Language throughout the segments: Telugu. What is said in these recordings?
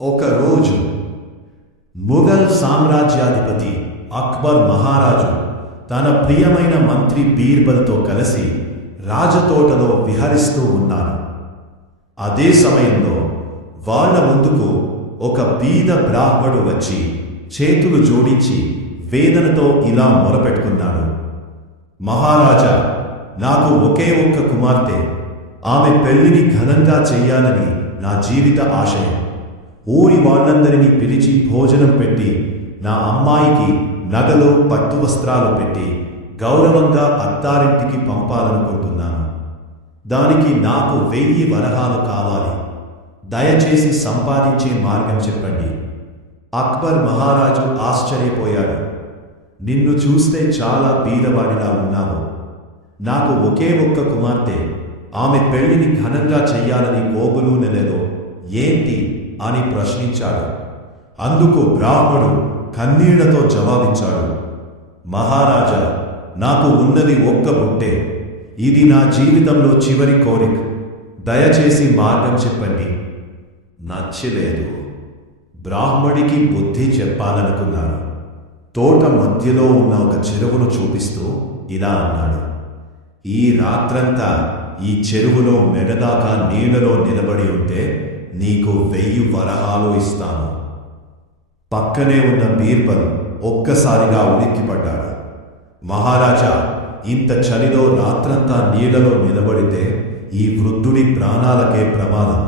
ఒక రోజు ముఘల్ సామ్రాజ్యాధిపతి అక్బర్ మహారాజు తన ప్రియమైన మంత్రి బీర్బల్తో కలిసి రాజతోటలో విహరిస్తూ ఉన్నారు. అదే సమయంలో వాళ్ళ ముందుకు ఒక బీద బ్రాహ్మడు వచ్చి చేతులు జోడించి వేదనతో ఇలా మొరపెట్టుకున్నాడు. మహారాజా, నాకు ఒకే ఒక్క కుమార్తె. ఆమె పెళ్లిని ఘనంగా చెయ్యాలని నా జీవిత ఆశయం. ఊరి వాళ్ళందరినీ పిలిచి భోజనం పెట్టి నా అమ్మాయికి నగలు పట్టు వస్త్రాలు పెట్టి గౌరవంగా అత్తారింటికి పంపాలనుకుంటున్నాను. దానికి నాకు 1000 వరహాలు కావాలి. దయచేసి సంపాదించే మార్గం చెప్పండి. అక్బర్ మహారాజు ఆశ్చర్యపోయాడు. నిన్ను చూస్తే చాలా బీదవాడిలా ఉన్నావు. నాకు ఒకే ఒక్క కుమార్తె. ఆమె పెళ్లిని ఘనంగా చెయ్యాలని కోగులు నెలలో ఏంటి అని ప్రశ్నించాడు. అందుకు బ్రాహ్మడు కన్నీళ్లతో జవాబిచ్చాడు. మహారాజా, నాకు ఉన్నది ఒక్క బుట్టే. ఇది నా జీవితంలో చివరి కోరిక. దయచేసి మార్గం చెప్పండి. నచ్చలేదు. బ్రాహ్మడికి బుద్ధి చెప్పాలనుకున్నాడు. తోట మధ్యలో ఉన్న ఒక చెరువును చూపిస్తూ ఇలా అన్నాడు. ఈ రాత్రంతా ఈ చెరువులో మెడదాకా నీళ్లలో నిలబడి ఉంటే నీకు 1000 వరహాలు ఇస్తాను. పక్కనే ఉన్న బీర్బల్ ఒక్కసారిగా ఉలిక్కిపడ్డాడు. మహారాజా, ఇంత చలిలో రాత్రంతా నీళ్లలో నిలబడితే ఈ వృద్ధుడి ప్రాణాలకే ప్రమాదం.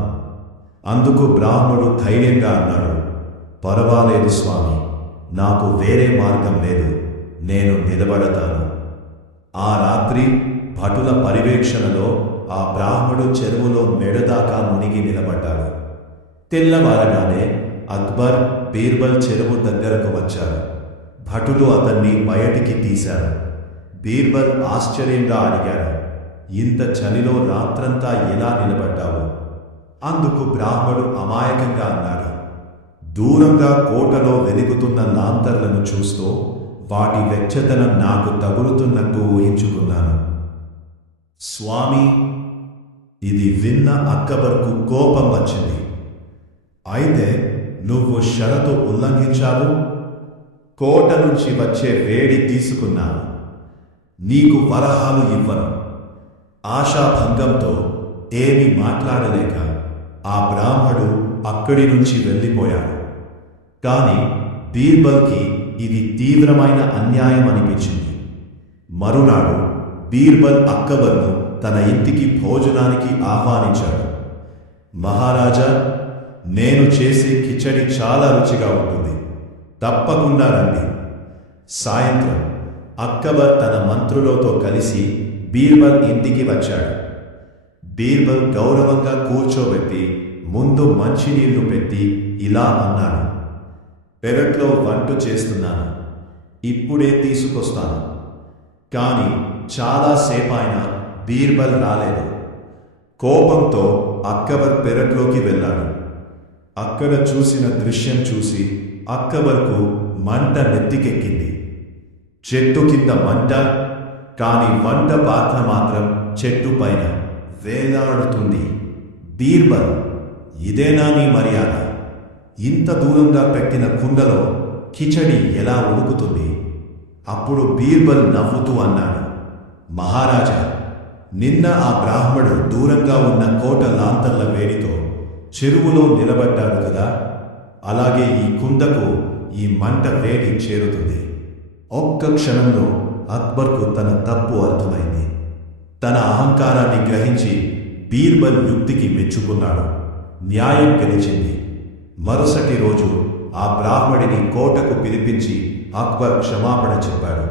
అందుకు బ్రాహ్మడు ధైర్యంగా అన్నాడు. పర్వాలేదు స్వామి, నాకు వేరే మార్గం లేదు. నేను నిలబడతాను. ఆ రాత్రి భటుల పర్యవేక్షణలో ఆ బ్రాహ్మడు చెరువులో మెడదాకా మునిగి నిలబడ్డాడు. తెల్లవారగానే అక్బర్, బీర్బల్ చెరువు దగ్గరకు వచ్చారు. భటులు అతన్ని బయటికి తీశారు. బీర్బల్ ఆశ్చర్యంగా అడిగాడు, ఇంత చలిలో రాత్రంతా ఎలా నిలబడ్డావు? అందుకు బ్రాహ్మడు అమాయకంగా అన్నాడు. దూరంగా కోటలో వెలుగుతున్న లాంతర్లను చూస్తూ వాటి వెచ్చదనం నాకు తగులుతున్నట్టు ఊహించుకున్నాను. స్వామి, ఇది విన్న అక్బర్కు కోపం వచ్చింది. అయితే నువ్వు షరతు ఉల్లంఘించావు. కోట నుంచి వచ్చే వేడి తీసుకున్నాను. నీకు వరహాలు ఇవ్వను. ఆశాభంగంతో ఏమీ మాట్లాడలేక ఆ బ్రాహ్మడు అక్కడి నుంచి వెళ్ళిపోయాడు. కాని బీర్బల్కి ఇది తీవ్రమైన అన్యాయం అనిపించింది. మరునాడు బీర్బల్ అక్బర్ను తన ఇంటికి భోజనానికి ఆహ్వానించాడు. మహారాజా, నేను చేసే కిచడి చాలా రుచిగా ఉంటుంది. తప్పకుండా రండి. సాయంత్రం అక్బర్ తన మంత్రులతో కలిసి బీర్బల్ ఇంటికి వచ్చాడు. బీర్బల్ గౌరవంగా కూర్చోబెట్టి ముందు మంచినీళ్లు పెట్టి ఇలా అన్నాడు. పెరట్లో వంట చేస్తున్నాను. ఇప్పుడే తీసుకొస్తాను. కాని చాలాసేపైనా బీర్బల్ రాలేదు. కోపంతో అక్బర్ పెరట్లోకి వెళ్ళాడు. అక్కడ చూసిన దృశ్యం చూసి అక్బర్కు మంట నెత్తికెక్కింది. చెట్టు కింద మంట, కాని వంట పాత్ర మాత్రం చెట్టు పైన వేలాడుతుంది. బీర్బల్, ఇదేనా నీ మర్యాద? ఇంత దూరంగా పెట్టిన కుండలో కిచడి ఎలా ఉడుకుతుంది? అప్పుడు బీర్బల్ నవ్వుతూ అన్నాడు. మహారాజా, నిన్న ఆ బ్రాహ్మడు దూరంగా ఉన్న కోట లాంతర్ల వేడితో చెరువులో నిలబడ్డాడు కదా, అలాగే ఈ కుండకు ఈ మంట వేడి చేరుతుంది. ఒక్క క్షణంలో అక్బర్కు తన తప్పు అర్థమైంది. తన అహంకారాన్ని గ్రహించి బీర్బల్ యుక్తికి మెచ్చుకున్నాడు. న్యాయం గెలిచింది. మరుసటి రోజు ఆ బ్రాహ్మడిని కోటకు పిలిపించి అక్బర్ క్షమాపణ చెప్పాడు.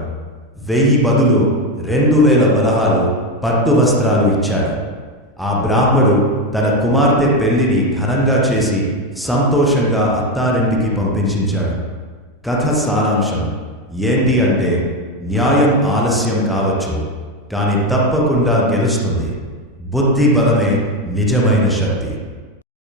1000 బదులు 2000 వరహాలు పట్టు వస్త్రాలు ఇచ్చాడు. ఆ బ్రాహ్మడు తన కుమార్తె పెళ్లిని ఘనంగా చేసి సంతోషంగా అత్తారింటికి పంపించాడు. కథ సారాంశం ఏంటి అంటే, న్యాయం ఆలస్యం కావచ్చు, కానీ తప్పకుండా గెలుస్తుంది. బుద్ధి బలమే నిజమైన శక్తి.